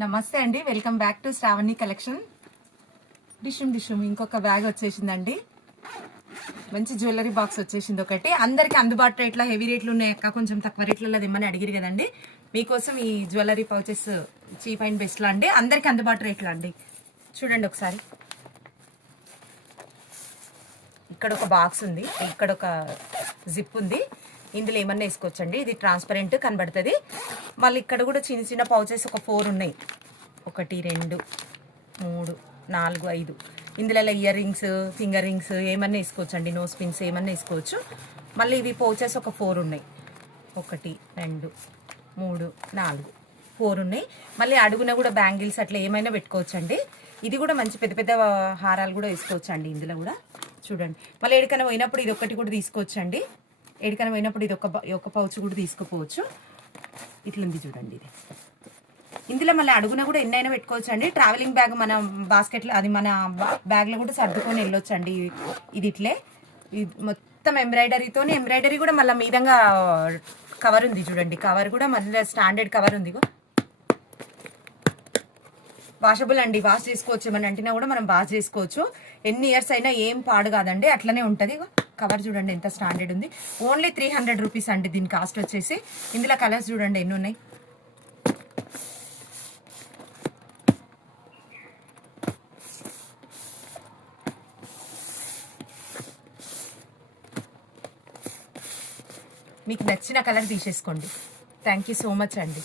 నమస్తే అండి, welcome back to Shravani collection. డిషుమ్ ఇంకొక బ్యాగ్ వచ్చేసిందండి. మంచి జ్యువెలరీ బాక్స్ వచ్చేసింది ఒకటి. అందరికి అందుబాటు రేట్లో హెవీ రేట్లు ఉన్నాయి అక్క, కొంచెం తక్కువ రేట్లలో ఇమ్మని అడిగిరు కదండి. మీకోసం ఈ జ్యువెలరీ పౌచెస్ చీప్ అండ్ బెస్ట్లో అండి, అందరికి అందుబాటు రేట్లో అండి. చూడండి ఒకసారి, ఇక్కడ ఒక బాక్స్ ఉంది, ఇక్కడ ఒక జిప్ ఉంది, ఇందులో ఏమన్నా వేసుకోవచ్చండి. ఇది ట్రాన్స్పరెంట్ కనబడుతుంది. మళ్ళీ ఇక్కడ కూడా చిన్న చిన్న పౌచెస్ ఒక 4 ఉన్నాయి. 1 2 3 4 5. ఇందులో ఇయర్ రింగ్స్, ఫింగర్ రింగ్స్ ఏమన్నా వేసుకోవచ్చు అండి, నోస్ పిన్స్ ఏమన్నా వేసుకోవచ్చు. మళ్ళీ ఇవి పౌచెస్ ఒక 4 ఉన్నాయి. 1 2 3 4 4 ఉన్నాయి. మళ్ళీ అడుగున కూడా బ్యాంగిల్స్ అట్లా ఏమైనా పెట్టుకోవచ్చు అండి. ఇది కూడా మంచి పెద్ద పెద్ద హారాలు కూడా వేసుకోవచ్చు అండి ఇందులో కూడా. చూడండి, మళ్ళీ ఎక్కడికైనా పోయినప్పుడు ఇది ఒకటి కూడా తీసుకోవచ్చు అండి. ఎక్కడికైనా పోయినప్పుడు ఇది ఒక పౌచ్ కూడా తీసుకుపోవచ్చు. ఇట్లుంది చూడండి ఇది. ఇందులో మళ్ళీ అడుగున కూడా ఎన్నైనా పెట్టుకోవచ్చు అండి. ట్రావెలింగ్ బ్యాగ్ మన బాస్కెట్లో, అది మన బ్యాగ్లో కూడా సర్దుకొని వెళ్ళొచ్చు అండి. ఇది ఇట్లే, ఇది మొత్తం ఎంబ్రాయిడరీ కూడా మళ్ళీ మీదంగా కవర్ ఉంది చూడండి. కవర్ కూడా మళ్ళీ స్టాండర్డ్ కవర్ ఉంది. వాషబుల్ అండి, వాష్ చేసుకోవచ్చు. ఏమన్నా అంటినా కూడా మనం వాష్ చేసుకోవచ్చు. ఎన్ని ఇయర్స్ అయినా ఏం పాడు కాదండి, అట్లనే ఉంటుంది. కవర్ చూడండి ఎంత స్టాండర్డ్ ఉంది. ఓన్లీ 300 రూపీస్ అండి దీని కాస్ట్ వచ్చేసి. ఇందులో కలర్స్ చూడండి ఎన్ని ఉన్నాయి. మీకు నచ్చిన కలర్ తీసేసుకోండి. థ్యాంక్ యూ సో మచ్ అండి.